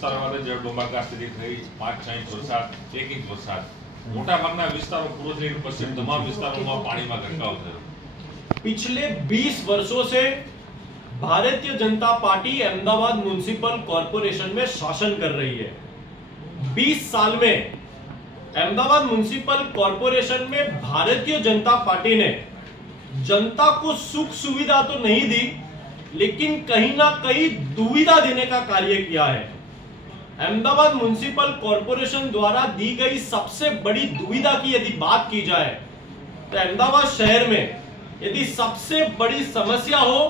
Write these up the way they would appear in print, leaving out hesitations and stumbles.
વિસ્તારોમાં જળબંબાકાર સ્થિતિ થઈ 5-6 ઇંચ વરસાદ 1 ઇંચ વરસાદ મોટાભાગના વિસ્તારો પૂર્વ થી પશ્ચિમ તમામ વિસ્તારોમાં પાણીમાં ગરકાવ થયો। पिछले 20 वर्षों से Bharatiya Janata party Ahmedabad municipal corporation में शासन कर रही है। 20 साल में अहमदाबाद म्युनिसिपल कॉरपोरेशन में भारतीय जनता पार्टी ने जनता को सुख सुविधा तो नहीं दी, लेकिन कहीं ना कहीं दुविधा देने का कार्य किया है। अहमदाबाद म्युनिसिपल कॉरपोरेशन द्वारा दी गई सबसे बड़ी दुविधा की यदि बात की जाए तो अहमदाबाद शहर में यदि सबसे बड़ी समस्या हो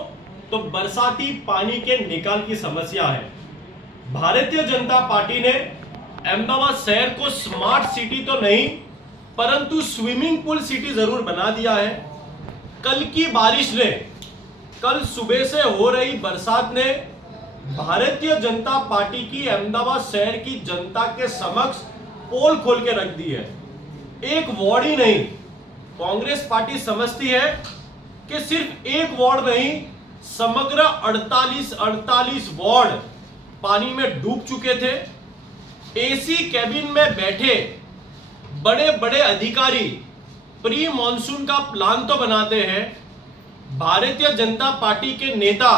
तो बरसाती पानी के निकाल की समस्या है। भारतीय जनता पार्टी ने अहमदाबाद शहर को स्मार्ट सिटी तो नहीं परंतु स्विमिंग पूल सिटी जरूर बना दिया है। कल की बारिश ने, कल सुबह से हो रही बरसात ने भारतीय जनता पार्टी की अहमदाबाद शहर की जनता के समक्ष पोल खोल के रख दी है। एक वार्ड ही नहीं, कांग्रेस पार्टी समझती है कि सिर्फ एक वार्ड नहीं, समग्र 48 वार्ड पानी में डूब चुके थे। एसी कैबिन में बैठे बड़े बड़े अधिकारी प्री मॉनसून का प्लान तो बनाते हैं, भारतीय जनता पार्टी के नेता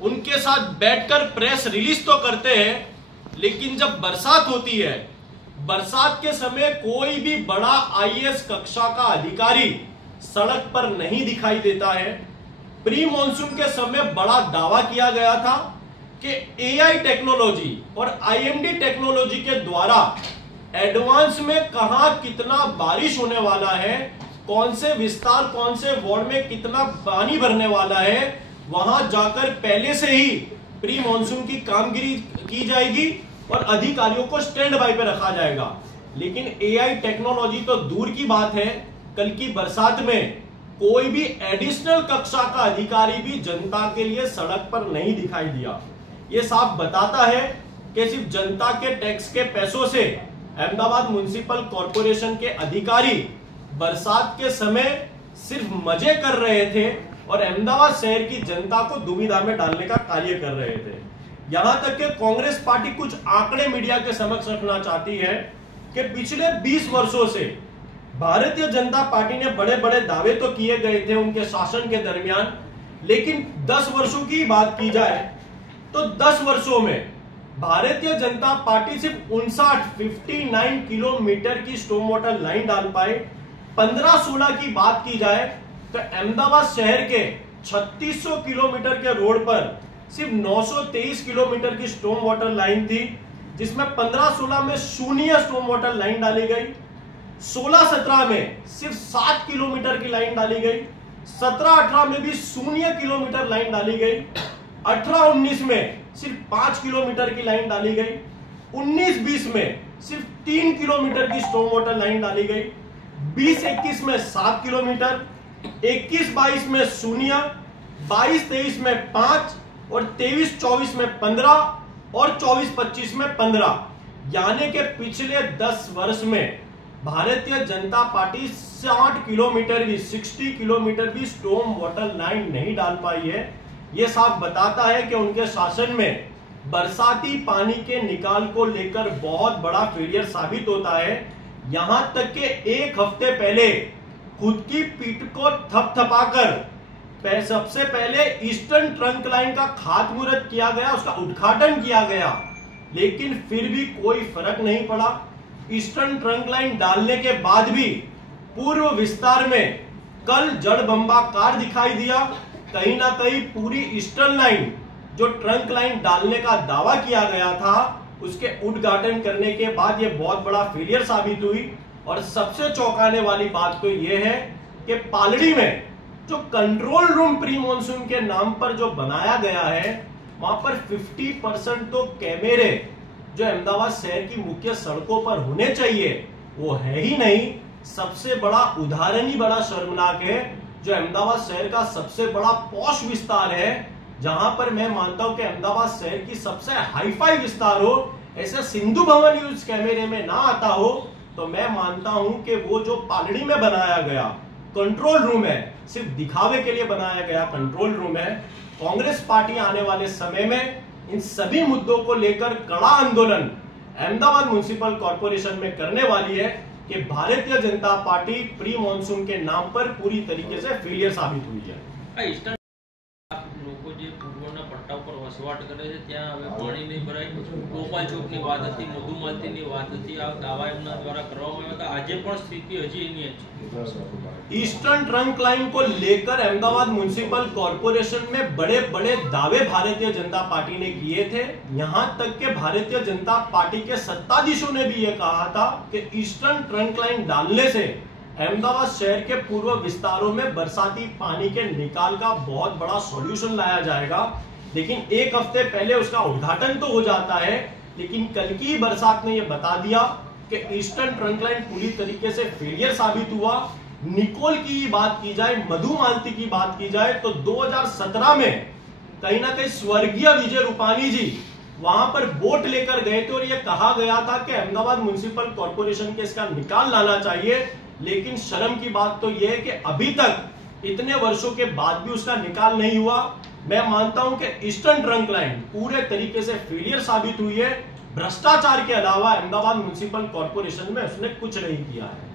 उनके साथ बैठकर प्रेस रिलीज तो करते हैं, लेकिन जब बरसात होती है, बरसात के समय कोई भी बड़ा आईएएस कक्षा का अधिकारी सड़क पर नहीं दिखाई देता है। प्री मॉनसून के समय बड़ा दावा किया गया था कि एआई टेक्नोलॉजी और आईएमडी टेक्नोलॉजी के द्वारा एडवांस में कहां कितना बारिश होने वाला है, कौन से विस्तार कौन से वार्ड में कितना पानी भरने वाला है, वहां जाकर पहले से ही प्री मॉनसून की कामगिरी की जाएगी और अधिकारियों को स्टैंड बाय पे रखा जाएगा। लेकिन एआई टेक्नोलॉजी तो दूर की बात है, कल की बरसात में कोई भी एडिशनल कक्षा का अधिकारी भी जनता के लिए सड़क पर नहीं दिखाई दिया। यह साफ बताता है कि सिर्फ जनता के टैक्स के पैसों से अहमदाबाद म्युनिसिपल कॉरपोरेशन के अधिकारी बरसात के समय सिर्फ मजे कर रहे थे और अहमदाबाद शहर की जनता को दुविधा में डालने का कार्य कर रहे थे। यहां तक कि कांग्रेस पार्टी कुछ आंकड़े मीडिया के समक्ष रखना चाहती है कि पिछले 20 वर्षों से भारतीय जनता पार्टी ने बड़े बड़े दावे तो किए गए थे उनके शासन के दरमियान, लेकिन 10 वर्षों की बात की जाए तो 10 वर्षों में भारतीय जनता पार्टी सिर्फ 59 किलोमीटर की स्टॉर्म वाटर लाइन डाल पाए। 15-16 की बात की जाए तो अहमदाबाद शहर के 3600 किलोमीटर के रोड पर सिर्फ 923 किलोमीटर की स्टॉर्म वाटर लाइन थी, जिसमें 15-16 में शून्य स्टॉर्म वाटर लाइन डाली गई, 16-17 में सिर्फ 7 किलोमीटर की लाइन डाली गई, 17-18 में भी शून्य किलोमीटर लाइन डाली गई, 18-19 में सिर्फ 5 किलोमीटर की लाइन डाली गई, 19-20 में सिर्फ 3 किलोमीटर की स्टॉर्म वाटर लाइन डाली गई, 20-21 में 7 किलोमीटर, 21-22 में शून्य, 22-23 में 5 और 23-24 में 15 और 24-25 में 15। यानी कि पिछले 10 वर्ष में भारतीय जनता पार्टी 60 किलोमीटर भी स्टॉर्म वाटर लाइन नहीं डाल पाई है। यह साफ बताता है कि उनके शासन में बरसाती पानी के निकाल को लेकर बहुत बड़ा फेलियर साबित होता है। यहां तक कि एक हफ्ते पहले खुद की पीठ को थपथपाकर सबसे पहले ईस्टर्न ट्रंक लाइन का खातमुहूर्त किया गया, उसका उद्घाटन किया गया, लेकिन फिर भी कोई फर्क नहीं पड़ा। ईस्टर्न ट्रंक लाइन डालने के बाद भी पूर्व विस्तार में कल जड़बंबाकार दिखाई दिया। कहीं ना कहीं पूरी ईस्टर्न लाइन जो ट्रंक लाइन डालने का दावा किया गया था, उसके उद्घाटन करने के बाद यह बहुत बड़ा फेलियर साबित हुई। और सबसे चौंकाने वाली बात तो यह है कि पालड़ी में जो कंट्रोल रूम प्री मॉनसून के नाम पर जो बनाया गया है, वहां पर 50% तो कैमरे जो अहमदाबाद शहर की मुख्य सड़कों पर होने चाहिए वो है ही नहीं। सबसे बड़ा उदाहरण ही बड़ा शर्मनाक है, जो अहमदाबाद शहर का सबसे बड़ा पॉश विस्तार है, जहां पर मैं मानता हूं कि अहमदाबाद शहर की सबसे हाईफाई विस्तार हो, ऐसा सिंधु भवन यूज कैमरे में ना आता हो, तो मैं मानता हूं कि वो जो पालड़ी में बनाया गया कंट्रोल रूम है, सिर्फ दिखावे के लिए बनाया गया कंट्रोल रूम है। कांग्रेस पार्टी आने वाले समय में इन सभी मुद्दों को लेकर कड़ा आंदोलन अहमदाबाद म्युनिसिपल कॉर्पोरेशन में करने वाली है कि Bharatiya Janata party pre monsoon के नाम पर पूरी तरीके से फेलियर साबित हुई है। લોકો જે પૂર્વના પટ્ટા ઉપર વસવાટ કરે છે ત્યાં હવે પાણી નહીં ભરાય। ગોપાલ ચોકની વાત હતી, મધુમાલતીની વાત હતી, આ દાવા એમના દ્વારા કરવામાં આવ્યા હતા। આજે પણ સ્થિતિ હજી એની જ છે। ईस्टर्न ट्रंक लाइन को लेकर अहमदाबाद म्युनिसिपल कॉर्पोरेशन में बड़े बड़े दावे भारतीय जनता पार्टी ने किए थे। यहां तक कि भारतीय जनता पार्टी के सत्ताधीशों ने भी यह कहा था कि ईस्टर्न ट्रंक लाइन डालने से अहमदाबाद शहर के पूर्व विस्तारों में बरसाती पानी के निकाल का बहुत बड़ा सॉल्यूशन लाया जाएगा। लेकिन एक हफ्ते पहले उसका उद्घाटन तो हो जाता है, लेकिन कल की बरसात ने यह बता दिया कि ईस्टर्न ट्रंक लाइन पूरी तरीके से फेलियर साबित हुआ। निकोल की बात की जाए, मधुमालती की बात की जाए तो 2017 में कहीं ना कहीं स्वर्गीय विजय रूपाणी जी वहां पर बोट लेकर गए थे और यह कहा गया था कि अहमदाबाद म्युनिसिपल कॉर्पोरेशन के इसका निकाल लाना चाहिए। लेकिन शर्म की बात तो यह है कि अभी तक इतने वर्षों के बाद भी उसका निकाल नहीं हुआ। मैं मानता हूं कि ईस्टर्न ट्रंक लाइन पूरे तरीके से फेलियर साबित हुई है। भ्रष्टाचार के अलावा अहमदाबाद म्युनिसिपल कॉर्पोरेशन में उसने कुछ नहीं किया है।